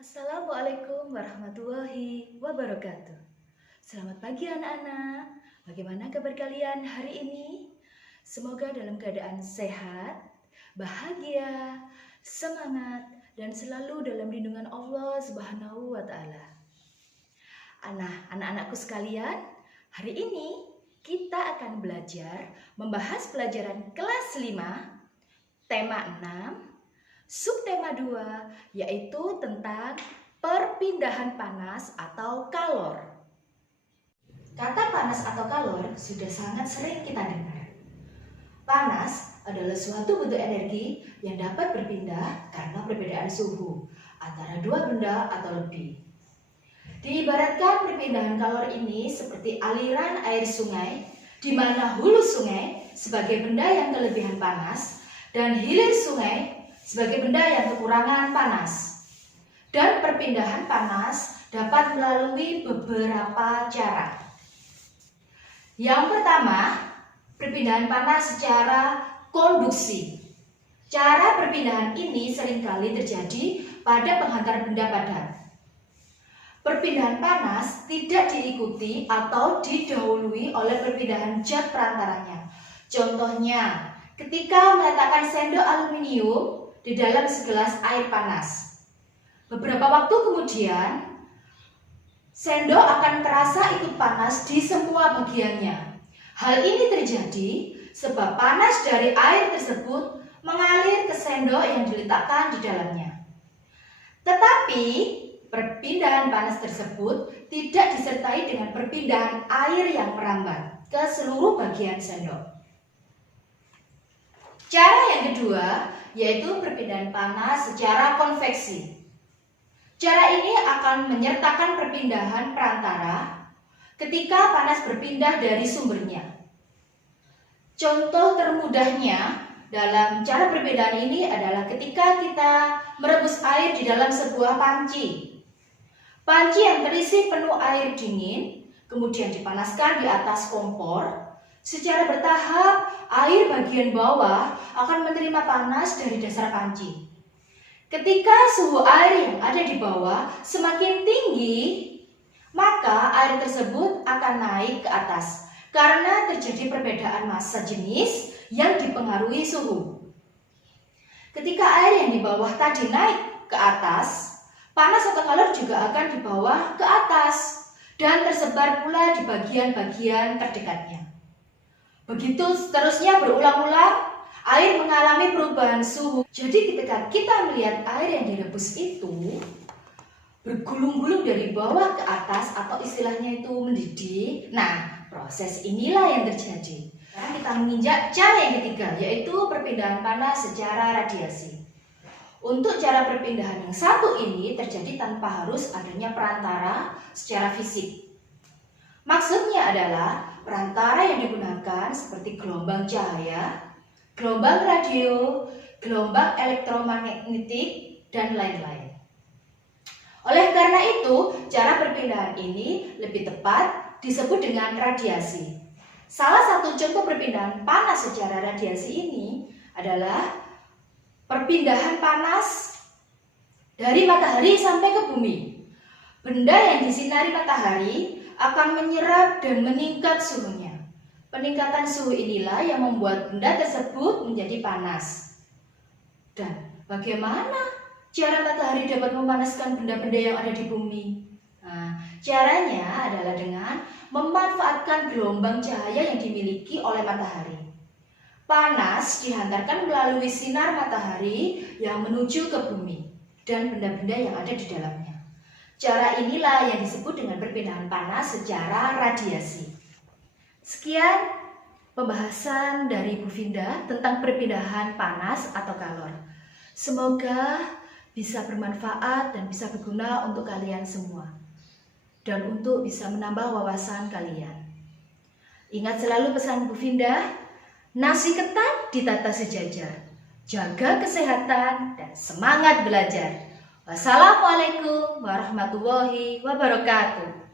Assalamualaikum warahmatullahi wabarakatuh. Selamat pagi anak-anak. Bagaimana kabar kalian hari ini? Semoga dalam keadaan sehat, bahagia, semangat, dan selalu dalam lindungan Allah Subhanahu wa Ta'ala. Anak-anakku sekalian, hari ini kita akan belajar membahas pelajaran kelas 5, tema 6, subtema 2, yaitu tentang perpindahan panas atau kalor. Kata panas atau kalor sudah sangat sering kita dengar. Panas adalah suatu bentuk energi yang dapat berpindah karena perbedaan suhu antara dua benda atau lebih. Diibaratkan perpindahan kalor ini seperti aliran air sungai, di mana hulu sungai sebagai benda yang kelebihan panas dan hilir sungai sebagai benda yang kekurangan panas. Dan perpindahan panas dapat melalui beberapa cara. Yang pertama, perpindahan panas secara konduksi. Cara perpindahan ini seringkali terjadi pada penghantar benda padat. Perpindahan panas tidak diikuti atau didahului oleh perpindahan zat perantaranya. Contohnya, ketika meletakkan sendok aluminium di dalam segelas air panas. Beberapa waktu kemudian, sendok akan terasa ikut panas di semua bagiannya. Hal ini terjadi sebab panas dari air tersebut mengalir ke sendok yang diletakkan di dalamnya. Tetapi, perpindahan panas tersebut tidak disertai dengan perpindahan air yang merambat ke seluruh bagian sendok. Cara yang kedua yaitu perpindahan panas secara konveksi. Cara ini akan menyertakan perpindahan perantara ketika panas berpindah dari sumbernya. Contoh termudahnya dalam cara perpindahan ini adalah ketika kita merebus air di dalam sebuah panci. Panci yang terisi penuh air dingin, kemudian dipanaskan di atas kompor. Secara bertahap, air bagian bawah akan menerima panas dari dasar panci. Ketika suhu air yang ada di bawah semakin tinggi, maka air tersebut akan naik ke atas karena terjadi perbedaan massa jenis yang dipengaruhi suhu. Ketika air yang di bawah tadi naik ke atas, panas atau kalor juga akan dibawa ke atas dan tersebar pula di bagian-bagian terdekatnya. Begitu seterusnya berulang-ulang, air mengalami perubahan suhu. Jadi ketika kita melihat air yang direbus itu bergulung-gulung dari bawah ke atas atau istilahnya itu mendidih. Nah, proses inilah yang terjadi. Sekarang kita menginjak cara yang ketiga, yaitu perpindahan panas secara radiasi. Untuk cara perpindahan yang satu ini terjadi tanpa harus adanya perantara secara fisik. Maksudnya adalah perantara yang digunakan seperti gelombang cahaya, gelombang radio, gelombang elektromagnetik, dan lain-lain. Oleh karena itu, cara perpindahan ini lebih tepat disebut dengan radiasi. Salah satu contoh perpindahan panas secara radiasi ini adalah perpindahan panas dari matahari sampai ke bumi. Benda yang disinari matahari akan menyerap dan meningkat suhunya. Peningkatan suhu inilah yang membuat benda tersebut menjadi panas. Dan bagaimana cara matahari dapat memanaskan benda-benda yang ada di bumi? Nah, caranya adalah dengan memanfaatkan gelombang cahaya yang dimiliki oleh matahari. Panas dihantarkan melalui sinar matahari yang menuju ke bumi dan benda-benda yang ada di dalamnya. Cara inilah yang disebut dengan perpindahan panas secara radiasi. Sekian pembahasan dari Bu Finda tentang perpindahan panas atau kalor. Semoga bisa bermanfaat dan bisa berguna untuk kalian semua. Dan untuk bisa menambah wawasan kalian. Ingat selalu pesan Bu Finda, nasi ketan ditata sejajar, jaga kesehatan dan semangat belajar. Wassalamualaikum warahmatullahi wabarakatuh.